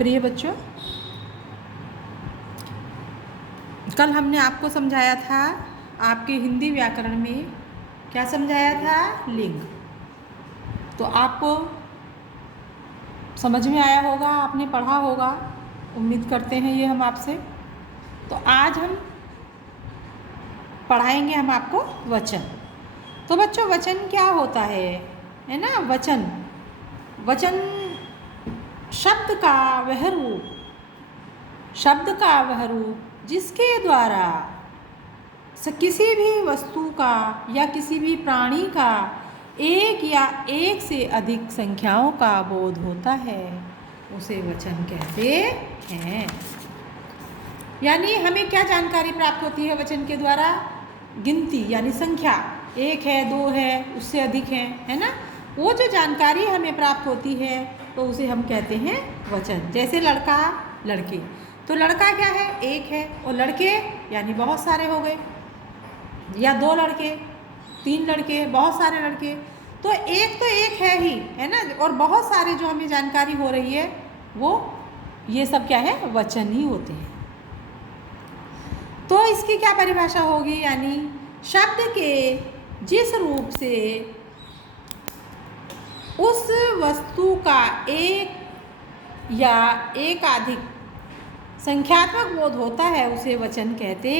प्रिय बच्चों, कल हमने आपको समझाया था आपके हिंदी व्याकरण में क्या समझाया था, लिंग। तो आपको समझ में आया होगा, आपने पढ़ा होगा, उम्मीद करते हैं ये हम आपसे। तो आज हम पढ़ाएंगे हम आपको वचन। तो बच्चों, वचन क्या होता है ना। वचन शब्द का वह रूप जिसके द्वारा किसी भी वस्तु का या किसी भी प्राणी का एक या एक से अधिक संख्याओं का बोध होता है, उसे वचन कहते हैं। यानी हमें क्या जानकारी प्राप्त होती है वचन के द्वारा? गिनती यानी संख्या, एक है, दो है, उससे अधिक है ना। वो जो जानकारी हमें प्राप्त होती है तो उसे हम कहते हैं वचन। जैसे लड़का लड़के, तो लड़का क्या है? एक है, और लड़के यानी बहुत सारे हो गए, या दो लड़के, तीन लड़के, बहुत सारे लड़के। तो एक है ही, है ना। और बहुत सारे जो हमें जानकारी हो रही है वो ये सब क्या है? वचन ही होते हैं। तो इसकी क्या परिभाषा होगी? यानी शब्द के जिस रूप से उस वस्तु का एक या एकाधिक संख्यात्मक बोध होता है उसे वचन कहते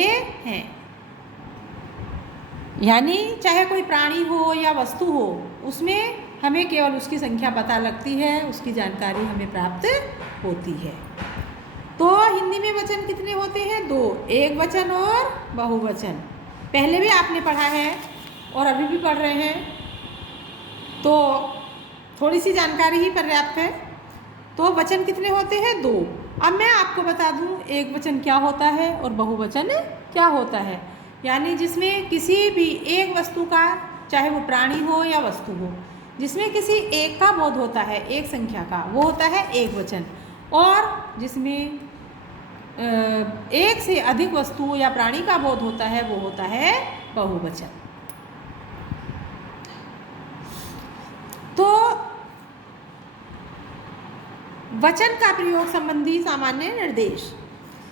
हैं। यानी चाहे कोई प्राणी हो या वस्तु हो, उसमें हमें केवल उसकी संख्या पता लगती है, उसकी जानकारी हमें प्राप्त होती है। तो हिंदी में वचन कितने होते हैं? दो, एक वचन और बहुवचन। पहले भी आपने पढ़ा है और अभी भी पढ़ रहे हैं, तो थोड़ी सी जानकारी ही पर्याप्त है। तो वचन कितने होते हैं? दो। अब मैं आपको बता दूं एक वचन क्या होता है और बहुवचन क्या होता है। यानी जिसमें किसी भी एक वस्तु का, चाहे वो प्राणी हो या वस्तु हो, जिसमें किसी एक का बोध होता है, एक संख्या का, वो होता है एक वचन। और जिसमें एक से अधिक वस्तु या प्राणी का बोध होता है वो होता है बहुवचन। तो वचन का प्रयोग संबंधी सामान्य निर्देश।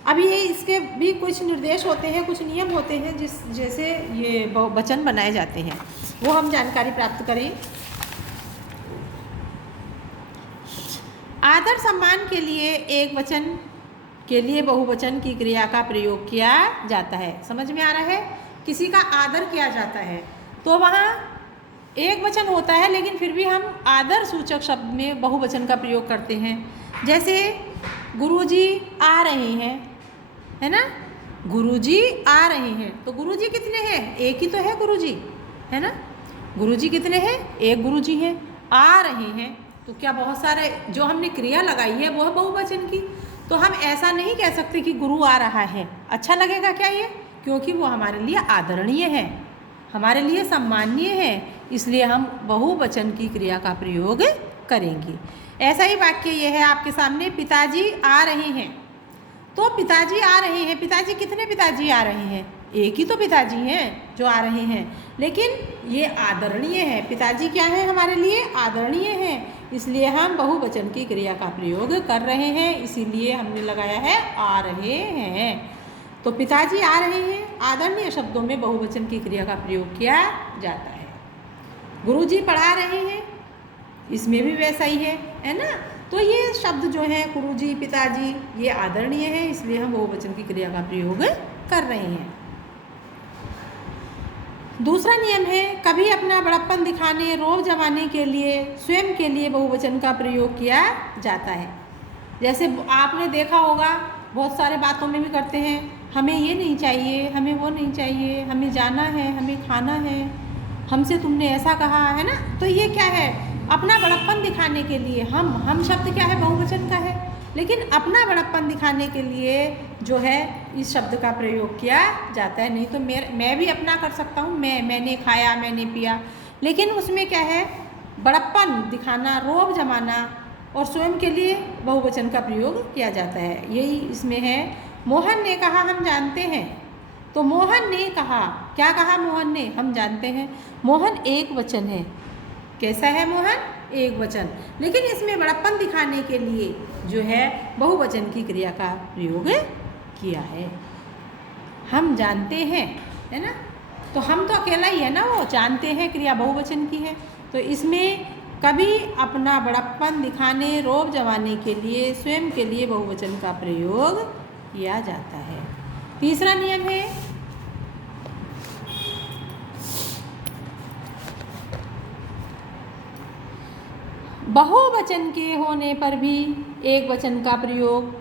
अब ये इसके भी कुछ निर्देश होते हैं, कुछ नियम होते हैं जैसे ये वचन बनाए जाते हैं, वो हम जानकारी प्राप्त करें। आदर सम्मान के लिए एक वचन के लिए बहुवचन की क्रिया का प्रयोग किया जाता है। समझ में आ रहा है? किसी का आदर किया जाता है तो वहाँ एक वचन होता है, लेकिन फिर भी हम आदर सूचक शब्द में बहुवचन का प्रयोग करते हैं। जैसे गुरुजी आ रहे हैं, है ना। गुरुजी आ रहे हैं, तो गुरुजी कितने हैं? एक ही तो है गुरुजी, है ना। गुरुजी कितने हैं? एक गुरुजी हैं। आ रहे हैं तो क्या बहुत सारे जो हमने क्रिया लगाई है वो है बहुवचन की। तो हम ऐसा नहीं कह सकते कि गुरु आ रहा है। अच्छा लगेगा क्या ये? क्योंकि वो हमारे लिए आदरणीय है, हमारे लिए सम्माननीय है, इसलिए हम बहुवचन की क्रिया का प्रयोग करेंगे। ऐसा ही वाक्य ये है आपके सामने, पिताजी आ रहे हैं। तो पिताजी आ रहे हैं, पिताजी कितने पिताजी आ रहे हैं? एक ही तो पिताजी हैं जो आ रहे हैं, लेकिन ये आदरणीय है। पिताजी क्या है? हमारे लिए आदरणीय है, इसलिए हम बहुवचन की क्रिया का प्रयोग कर रहे हैं, इसीलिए हमने लगाया है आ रहे हैं। तो पिताजी आ रहे हैं, आदरणीय शब्दों में बहुवचन की क्रिया का प्रयोग किया जाता है। गुरुजी पढ़ा रहे हैं, इसमें भी वैसा ही है ना। तो ये शब्द जो है गुरुजी, पिताजी, ये आदरणीय है, इसलिए हम बहुवचन की क्रिया का प्रयोग कर रहे हैं। दूसरा नियम है, कभी अपना बड़प्पन दिखाने, रोब जमाने के लिए स्वयं के लिए बहुवचन का प्रयोग किया जाता है। जैसे आपने देखा होगा बहुत सारे बातों में भी करते हैं, हमें ये नहीं चाहिए, हमें वो नहीं चाहिए, हमें जाना है, हमें खाना है, हमसे तुमने ऐसा कहा, है ना। तो ये क्या है? अपना बड़प्पन दिखाने के लिए हम शब्द क्या है? बहुवचन का है, लेकिन अपना बड़प्पन दिखाने के लिए जो है इस शब्द का प्रयोग किया जाता है। नहीं तो मैं भी अपना कर सकता हूँ, मैंने खाया, मैंने पिया, लेकिन उसमें क्या है? बड़प्पन दिखाना, रोब जमाना और स्वयं के लिए बहुवचन का प्रयोग किया जाता है। यही इसमें है। मोहन ने कहा, हम जानते हैं। तो मोहन ने कहा, क्या कहा मोहन ने? हम जानते हैं। मोहन एक वचन है। कैसा है मोहन? एक वचन, लेकिन इसमें बड़प्पन दिखाने के लिए जो है बहुवचन की क्रिया का प्रयोग किया है। हम जानते हैं, है ना, तो हम तो अकेला ही है ना, वो जानते हैं क्रिया बहुवचन की है, तो इसमें कभी अपना बड़प्पन दिखाने, रौब जमाने के लिए, स्वयं के लिए बहुवचन का प्रयोग किया जाता है। तीसरा नियम है बहुवचन के होने पर भी एक वचन का प्रयोग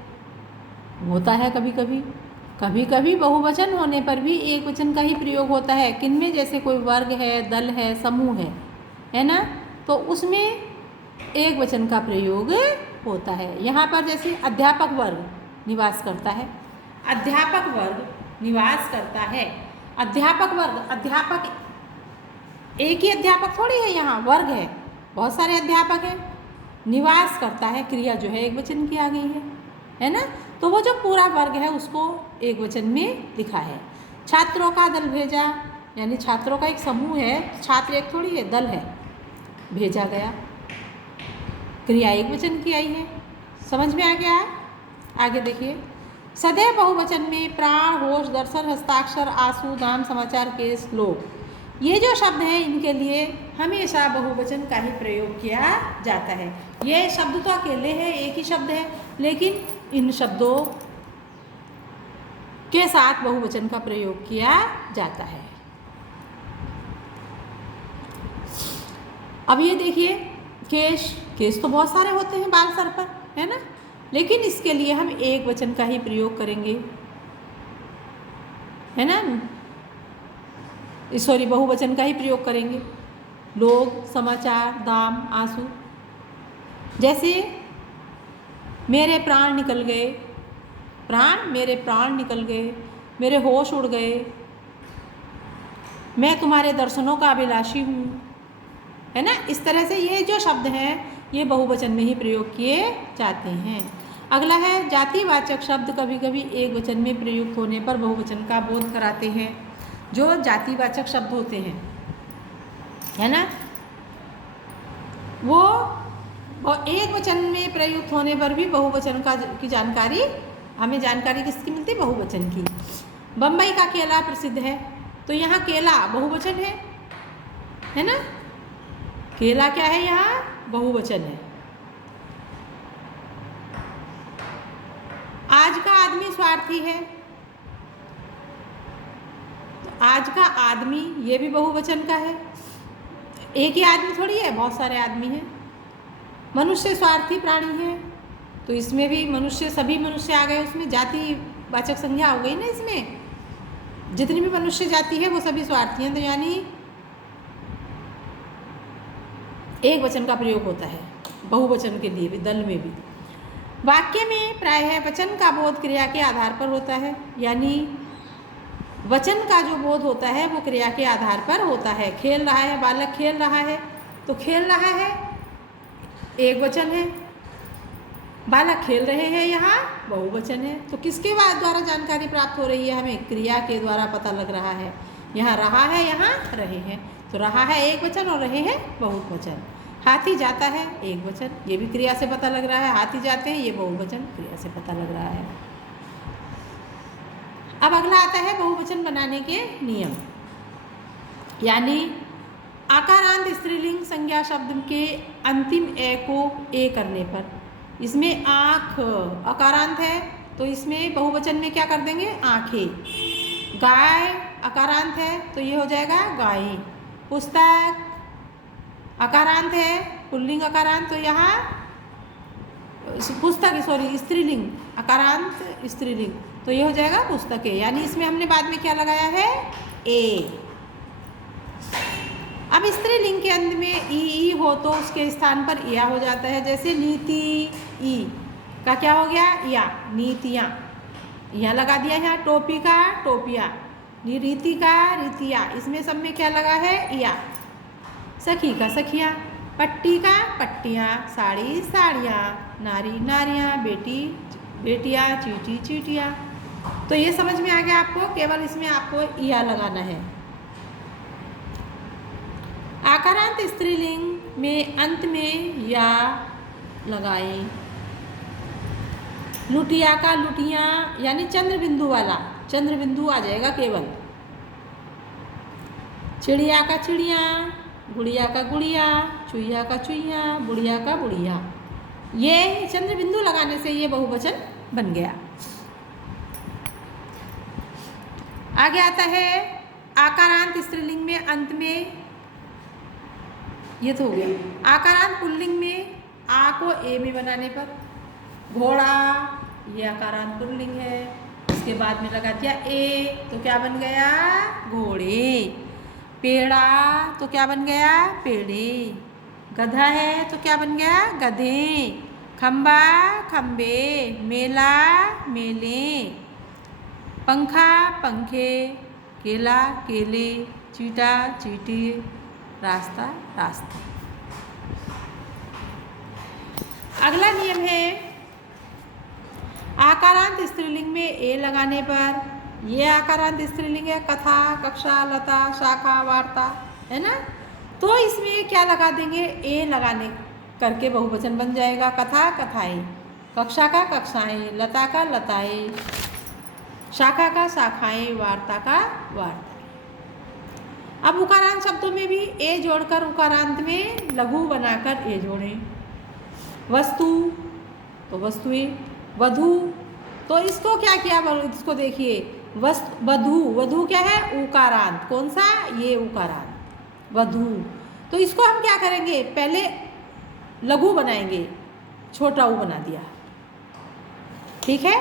होता है। कभी कभी बहुवचन होने पर भी एक वचन का ही प्रयोग होता है। किनमें? जैसे कोई वर्ग है, दल है, समूह है ना, तो उसमें एक वचन का प्रयोग होता है। यहाँ पर जैसे अध्यापक वर्ग निवास करता है, अध्यापक वर्ग निवास करता है। अध्यापक वर्ग, अध्यापक एक ही अध्यापक थोड़ी है, यहाँ वर्ग है, बहुत सारे अध्यापक हैं। निवास करता है, क्रिया जो है एक वचन की आ गई है ना, तो वो जो पूरा वर्ग है उसको एक वचन में लिखा है। छात्रों का दल भेजा, यानी छात्रों का एक समूह है, छात्र एक थोड़ी है, दल है, भेजा गया, क्रिया एक वचन की आई है। समझ में आ गया? आगे देखिए, सदैव बहुवचन में प्राण, होश, दर्शन, हस्ताक्षर, आंसू, दान, समाचार, केस, लोक, ये जो शब्द हैं इनके लिए हमेशा बहुवचन का ही प्रयोग किया जाता है। ये शब्द तो अकेले हैं, एक ही शब्द है, लेकिन इन शब्दों के साथ बहुवचन का प्रयोग किया जाता है। अब ये देखिए, केश तो बहुत सारे होते हैं बाल सर पर, है ना, लेकिन इसके लिए हम एक वचन का ही प्रयोग करेंगे, है ना, सॉरी, बहुवचन का ही प्रयोग करेंगे। लोग, समाचार, दाम, आंसू, जैसे मेरे प्राण निकल गए, मेरे प्राण निकल गए, मेरे होश उड़ गए, मैं तुम्हारे दर्शनों का अभिलाषी हूँ, है ना। इस तरह से ये जो शब्द हैं ये बहुवचन में ही प्रयोग किए जाते हैं। अगला है जातिवाचक शब्द कभी कभी एक वचन में प्रयुक्त होने पर बहुवचन का बोध कराते हैं। जो जातिवाचक शब्द होते हैं, है ना, वो एक वचन में प्रयुक्त होने पर भी बहुवचन की जानकारी, हमें जानकारी किसकी मिलती है? बहुवचन की। बम्बई का केला प्रसिद्ध है, तो यहाँ केला बहुवचन है ना, केला क्या है? यहाँ बहुवचन है। आज का आदमी स्वार्थी है, तो आज का आदमी ये भी बहुवचन का है, एक ही आदमी थोड़ी है, बहुत सारे आदमी हैं। मनुष्य स्वार्थी प्राणी है, तो इसमें भी मनुष्य, सभी मनुष्य आ गए, उसमें जातिवाचक संज्ञा हो गई ना, इसमें जितनी भी मनुष्य जाति है वो सभी स्वार्थी हैं, तो यानी एक वचन का प्रयोग होता है बहुवचन के लिए भी, दल में भी। वाक्य में प्रायः वचन का बोध क्रिया के आधार पर होता है, यानी वचन का जो बोध होता है वो क्रिया के आधार पर होता है। खेल रहा है, बालक खेल रहा है, तो खेल रहा है एक वचन है, बालक खेल रहे हैं यहाँ बहुवचन है। तो किसके द्वारा जानकारी प्राप्त हो रही है? हमें क्रिया के द्वारा पता लग रहा है। यहाँ रहा है, यहाँ रहे हैं, तो रहा है एक वचन और रहे हैं बहुवचन। हाथी जाता है एक वचन, ये भी क्रिया से पता लग रहा है, हाथी जाते हैं ये बहुवचन, क्रिया से पता लग रहा है। अब अगला आता है बहुवचन बनाने के नियम, यानी आकारांत स्त्रीलिंग संज्ञा शब्द के अंतिम ए को ए करने पर, इसमें आँख अकारांत है तो इसमें बहुवचन में क्या कर देंगे? आँखें। गाय अकारांत है तो ये हो जाएगा गायें। पुस्तक अकारांत है, पुल्लिंग अकारांत, तो यहाँ पुस्तक, सॉरी, स्त्रीलिंग अकारांत स्त्रीलिंग, तो ये हो जाएगा पुस्तकें। यानी इसमें हमने बाद में क्या लगाया है? ए। अब स्त्रीलिंग के अंत में ई हो तो उसके स्थान पर या हो जाता है, जैसे नीति, ई का क्या हो गया? या, नीतियाँ, यहाँ लगा दिया है। टोपी का टोपियाँ, रीति का रीतियाँ, इसमें सब में क्या लगा है? या। सखी का सखियाँ, पट्टी का पट्टियाँ, साड़ी साड़ियाँ, नारी नारियाँ, बेटी बेटियाँ, चीटी चीटियाँ। तो ये समझ में आ गया आपको, केवल इसमें आपको या लगाना है। आकारांत स्त्रीलिंग में अंत में या लगाएं। लुटिया का लुटिया यानी चंद्र बिंदु वाला, चंद्र बिंदु आ जाएगा केवल। चिड़िया का चिड़िया, गुड़िया का गुड़िया, चुईया का चुईया, बुढ़िया का बुढ़िया। ये चंद्र बिंदु लगाने से ये बहुवचन बन गया। आगे आता है आकारांत स्त्रीलिंग में अंत में, ये तो हो गया। आकारांत पुल्लिंग में आ को ए में बनाने पर, घोड़ा ये आकारांत पुल्लिंग है, इसके बाद में लगा दिया ए तो क्या बन गया? घोड़े। पेड़ा तो क्या बन गया? पेड़े। गधा है तो क्या बन गया? गधे। खंबा खंबे, मेला मेले, पंखा पंखे, केला केले, चीटा चीटी, रास्ता रास्ते। अगला नियम है आकारांत स्त्रीलिंग में ए लगाने पर, ये आकारांत स्त्रीलिंग है, कथा कक्षा लता शाखा वार्ता, है ना। तो इसमें क्या लगा देंगे? ए लगाने करके बहुवचन बन जाएगा। कथा कथाएं, कक्षा का कक्षाएं, लता का लताएं, शाखा का शाखाएं, वार्ता का वार्ता। अब उकारांत शब्दों में भी ए जोड़कर उकारांत में लघु बनाकर ए जोड़ें। वस्तु तो वस्तुएं, वधु तो इसको क्या किया? इसको देखिए, वधु, वधु क्या है? उकारांत। कौन सा? ये उकारांत वधु। तो इसको हम क्या करेंगे? पहले लघु बनाएंगे, छोटा ऊ बना दिया, ठीक है।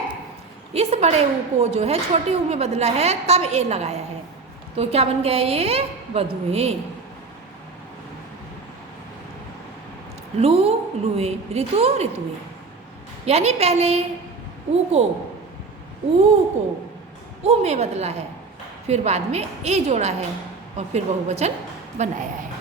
इस बड़े ऊ को जो है छोटे ऊ में बदला है, तब ए लगाया है, तो क्या बन गया? ये वधुएं। लू लुए, ऋतु ऋतुएं। यानी पहले ऊ को ऊ में बदला है, फिर बाद में ए जोड़ा है और फिर बहुवचन बनाया है।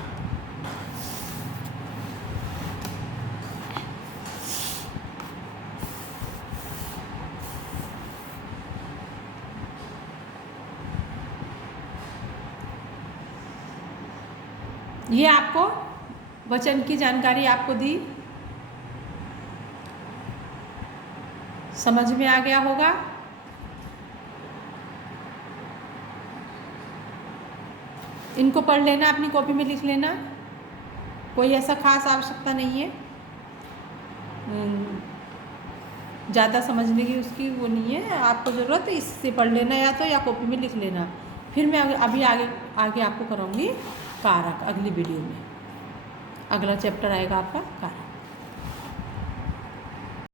ये आपको वचन की जानकारी आपको दी, समझ में आ गया होगा। इनको पढ़ लेना, अपनी कॉपी में लिख लेना, कोई ऐसा खास आवश्यकता नहीं है, ज़्यादा समझने की उसकी वो नहीं है। आपको ज़रूरत है इससे पढ़ लेना, या तो या कॉपी में लिख लेना। फिर मैं अभी आगे आपको कराऊंगी कारक, अगली वीडियो में। अगला चैप्टर आएगा आपका कारक।